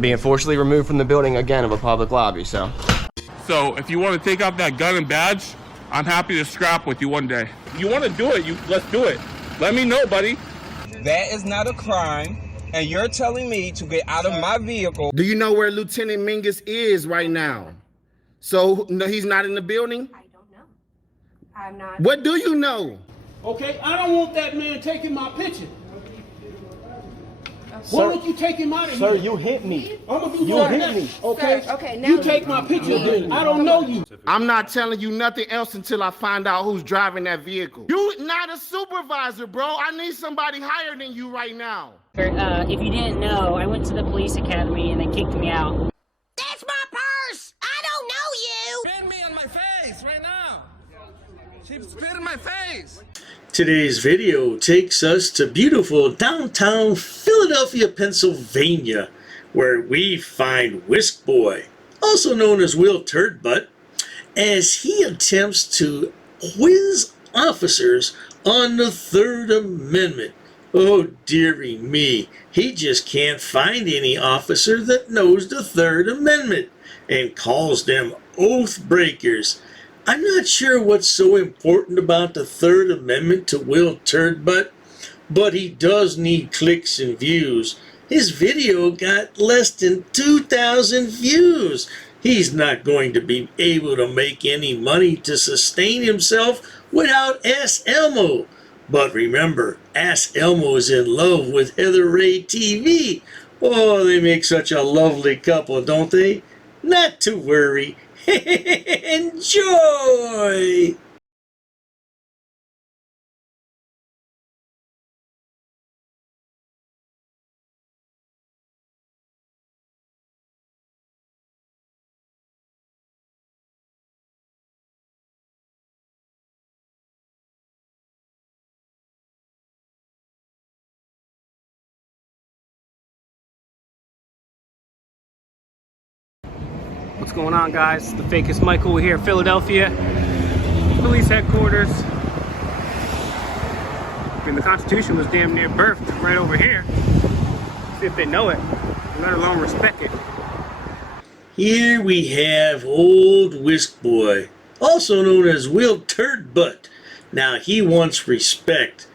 I'm being forcibly removed from the building again of a public lobby, so. So if you want to take off that gun and badge, I'm happy to scrap with you one day. You want to do it, let's do it. Let me know, buddy. That is not a crime, and you're telling me to get out of my vehicle. Do you know where Lieutenant Mingus is right now? So no, he's not in the building? I don't know. I'm not. What do you know? Okay, I don't want that man taking my picture. Why don't you take him out of here? Sir, you hit me. I'm gonna do You that hit next. me. Okay? Sir, okay, now you take my picture then. I don't know you. I'm not telling you nothing else until I find out who's driving that vehicle. You not a supervisor, bro. I need somebody higher than you right now. If you didn't know, I went to the police academy and they kicked me out. That's my purse! I don't know you! Spit me on my face right now! She spit in my face! Today's video takes us to beautiful downtown Philadelphia, Pennsylvania, where we find WhiskBoy, also known as Will TurdButt, as he attempts to quiz officers on the Third Amendment. Oh, dearie me, he just can't find any officer that knows the Third Amendment and calls them oath breakers. I'm not sure what's so important about the Third Amendment to Will TurdButt, but he does need clicks and views. His video got less than 2,000 views. He's not going to be able to make any money to sustain himself without AssElmo. But remember, AssElmo is in love with Heather Rae TV. Oh, they make such a lovely couple, don't they? Not to worry. Enjoy! What's going on, guys? The fakest Michael here, Philadelphia. Police headquarters. I mean, the Constitution was damn near birthed right over here. See if they know it, let alone respect it. Here we have old WhiskBoy, also known as Will TurdButt. Now, he wants respect.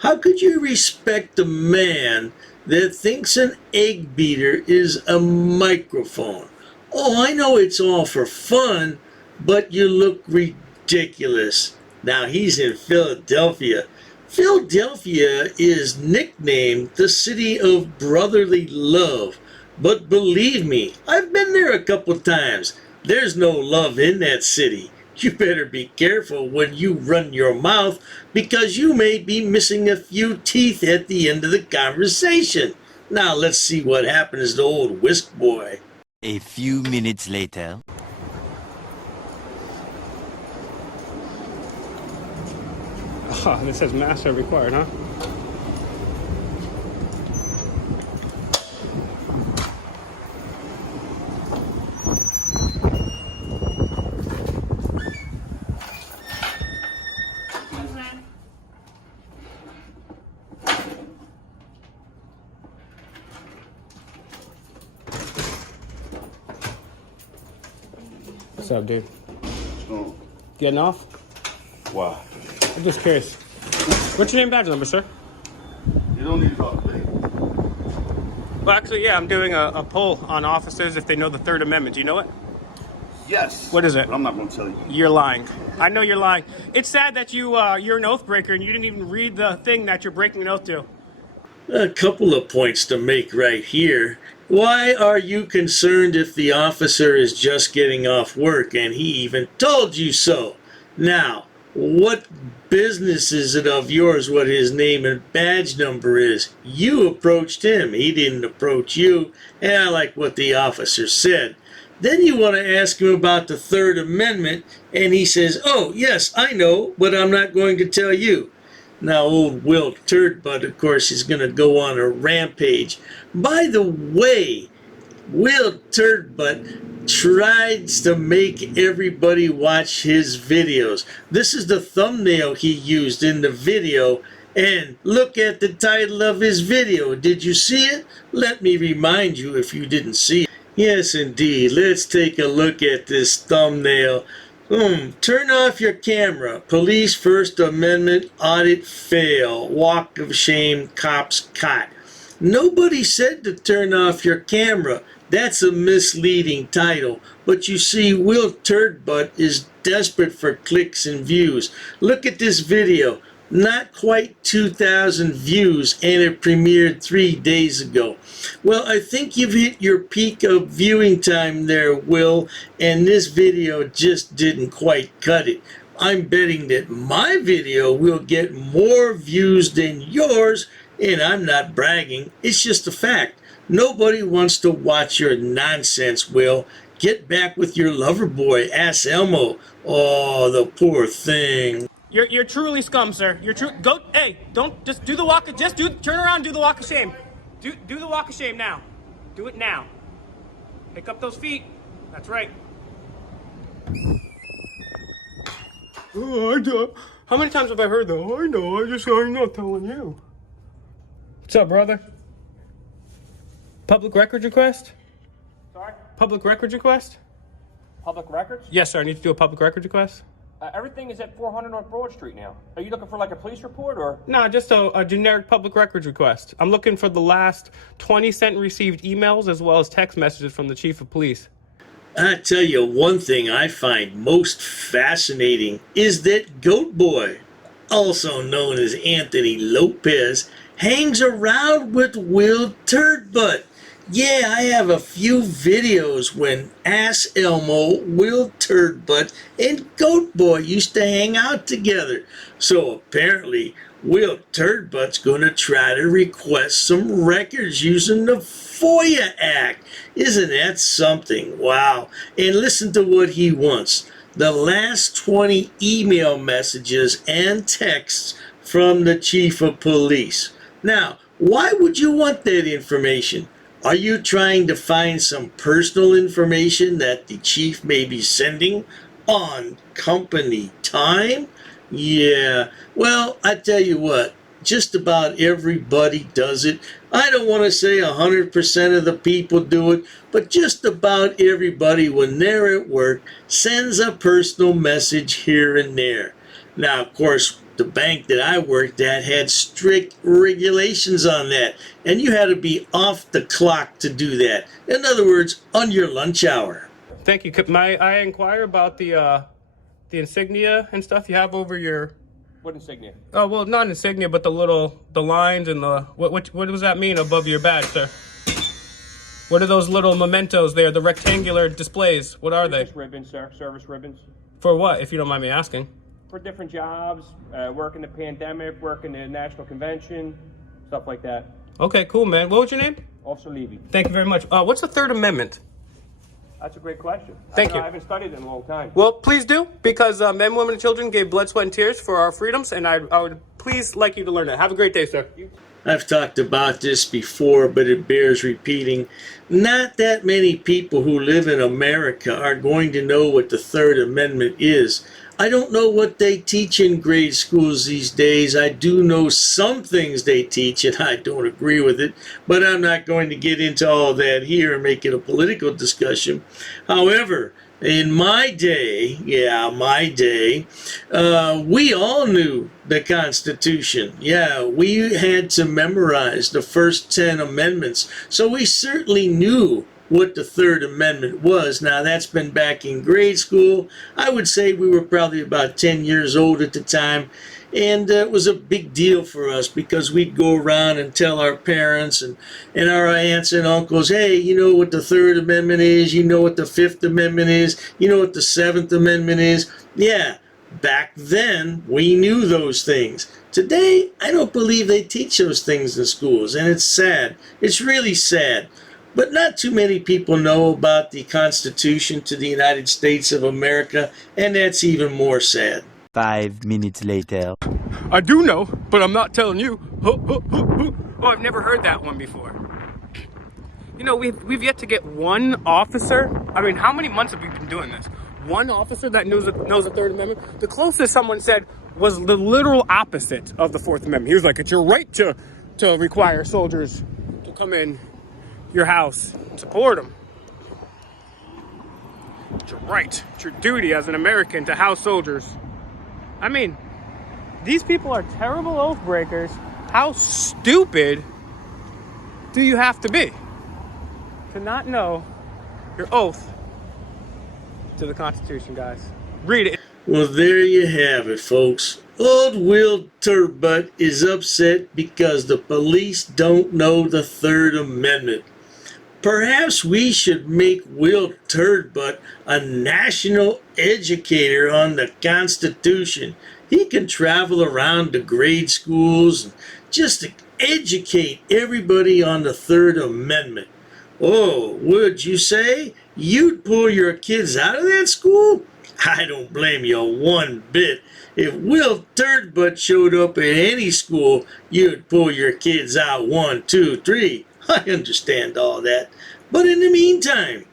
How could you respect a man that thinks an egg beater is a microphone? Oh, I know it's all for fun, but you look ridiculous. Now, he's in Philadelphia. Philadelphia is nicknamed the city of brotherly love. But believe me, I've been there a couple times. There's no love in that city. You better be careful when you run your mouth, because you may be missing a few teeth at the end of the conversation. Now, let's see what happens to old WhiskBoy. A few minutes later. Oh, this says master required, huh? What's up, dude? Getting off? Why? I'm just curious. What's your name, badge number, sir? You don't need to talk to me. Well, actually, yeah, I'm doing a poll on officers if they know the Third Amendment. Do you know it? Yes. What is it? But I'm not going to tell you. You're lying. I know you're lying. It's sad that you're an oath breaker and you didn't even read the thing that you're breaking an oath to. A couple of points to make right here. Why are you concerned if the officer is just getting off work and he even told you so? Now, what business is it of yours what his name and badge number is? You approached him. He didn't approach you. And I like what the officer said. Then you want to ask him about the Third Amendment, and he says, oh, yes, I know, but I'm not going to tell you. Now, old Will TurdButt, of course, is going to go on a rampage. By the way, Will TurdButt tries to make everybody watch his videos. This is the thumbnail he used in the video, And look at the title of his video. Did you see it? Let me remind you if you didn't see it. Yes, indeed. Let's take a look at this thumbnail. Turn off your camera. Police First Amendment audit fail. Walk of shame, cops caught. Nobody said to turn off your camera. That's a misleading title. But you see, Will TurdButt is desperate for clicks and views. Look at this video. Not quite 2,000 views, and it premiered 3 days ago. Well, I think you've hit your peak of viewing time there, Will, and this video just didn't quite cut it. I'm betting that my video will get more views than yours, and I'm not bragging. It's just a fact. Nobody wants to watch your nonsense, Will. Get back with your lover boy, AssElmo. Oh, the poor thing. You're truly scum, sir. You're true. Go. Hey, don't just do the walk. Just turn around. And do the walk of shame. Do the walk of shame now. Do it now. Pick up those feet. That's right. Oh, I know. How many times have I heard that? I know. I'm not telling you. What's up, brother? Public records request? Sorry? Public records request? Public records? Yes, sir. I need to do a public records request. Everything is at 400 North Broad Street now. Are you looking for like a police report or? No, just a generic public records request. I'm looking for the last 20 sent and received emails as well as text messages from the chief of police. I tell you, one thing I find most fascinating is that Goat Boy, also known as Anthony Lopez, hangs around with Will TurdButt. Yeah, I have a few videos when AssElmo, Will TurdButt, and Goat Boy used to hang out together. So apparently, Will TurdButt's gonna try to request some records using the FOIA Act. Isn't that something? Wow. And listen to what he wants. The last 20 email messages and texts from the chief of police. Now, why would you want that information? Are you trying to find some personal information that the chief may be sending on company time? Yeah, well, I tell you what, just about everybody does it. I don't want to say 100% of the people do it, but just about everybody, when they're at work, sends a personal message here and there. Now, of course, the bank that I worked at had strict regulations on that, and you had to be off the clock to do that. In other words, on your lunch hour. Thank you. May I inquire about the insignia and stuff you have over your? What insignia? Oh, well, not insignia, but the lines and the what does that mean above your badge, sir? What are those little mementos there? The rectangular displays. What are they? Just ribbons, sir. Service ribbons. For what, if you don't mind me asking? For different jobs, working the pandemic, working the national convention, stuff like that. Okay, cool, man. What was your name? Officer Levy. Thank you very much. What's the Third Amendment? That's a great question. Thank you. I haven't studied it in a long time. Well, please do, because men, women, and children gave blood, sweat, and tears for our freedoms, and I would please like you to learn that. Have a great day, sir. I've talked about this before, but it bears repeating. Not that many people who live in America are going to know what the Third Amendment is. I don't know what they teach in grade schools these days. I do know some things they teach, and I don't agree with it, but I'm not going to get into all that here and make it a political discussion. However, in my day, we all knew the Constitution. Yeah, we had to memorize the first 10 amendments, so we certainly knew what the Third Amendment was. Now, that's been back in grade school. I would say we were probably about 10 years old at the time, and it was a big deal for us because we'd go around and tell our parents and our aunts and uncles, hey, you know what the Third Amendment is, you know what the Fifth Amendment is, you know what the Seventh Amendment is. Yeah, back then, we knew those things. Today, I don't believe they teach those things in schools, and it's sad. It's really sad. But not too many people know about the Constitution to the United States of America, and that's even more sad. 5 minutes later. I do know, but I'm not telling you. Oh, I've never heard that one before. You know, we've yet to get one officer. I mean, how many months have we been doing this? one officer that knows the Third Amendment. The closest someone said was the literal opposite of the Fourth Amendment. He was like, it's your right to require soldiers to come in your house and support them. It's your right. It's your duty as an American to house soldiers. I mean, these people are terrible oath breakers. How stupid do you have to be to not know your oath to the Constitution, guys? Read it. Well, there you have it, folks. Old Will TurdButt is upset because the police don't know the Third Amendment. Perhaps we should make Will TurdButt a national educator on the Constitution. He can travel around to grade schools and just educate everybody on the Third Amendment. Oh, would you say you'd pull your kids out of that school? I don't blame you one bit. If Will TurdButt showed up at any school, you'd pull your kids out 1, 2, 3. I understand all that. But in the meantime,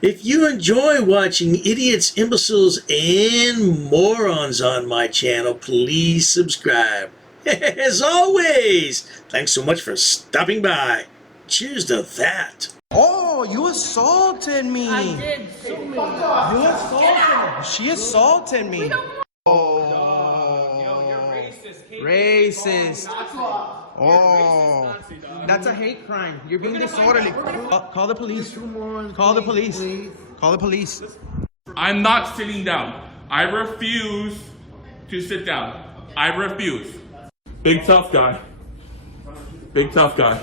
if you enjoy watching idiots, imbeciles, and morons on my channel, please subscribe. As always, thanks so much for stopping by. Cheers to that. Oh, you assaulted me. I did. You assaulted me. She assaulted me. Yo, you're racist. Racist. Oh, that's a hate crime. You're being disorderly. Call the police. Call the police. Call the police. I'm not sitting down. I refuse to sit down. I refuse. Big tough guy. Big tough guy.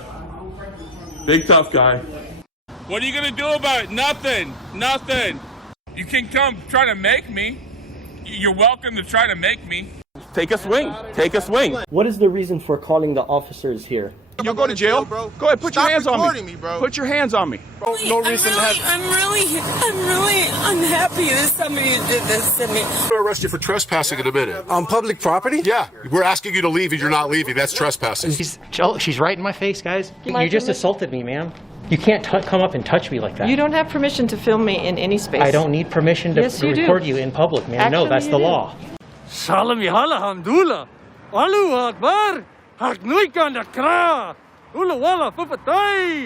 Big tough guy. What are you gonna do about it? Nothing. Nothing. You can come try to make me. You're welcome to try to make me. Take a swing. Take a swing. What is the reason for calling the officers here? You'll go to jail, bro. Go ahead, put your hands on me. Put your hands on me. No reason to have. I'm really unhappy that somebody did this to me. I'm gonna arrest you for trespassing in a minute. On public property? Yeah, we're asking you to leave and you're not leaving. That's trespassing. She's right in my face, guys. You just assaulted me, ma'am. You can't come up and touch me like that. You don't have permission to film me in any space. I don't need permission to record you in public, ma'am. No, that's the law. Salam yahala hamdullah. Allahu Akbar. Harknuikan dat kra. Ula wala fufatay.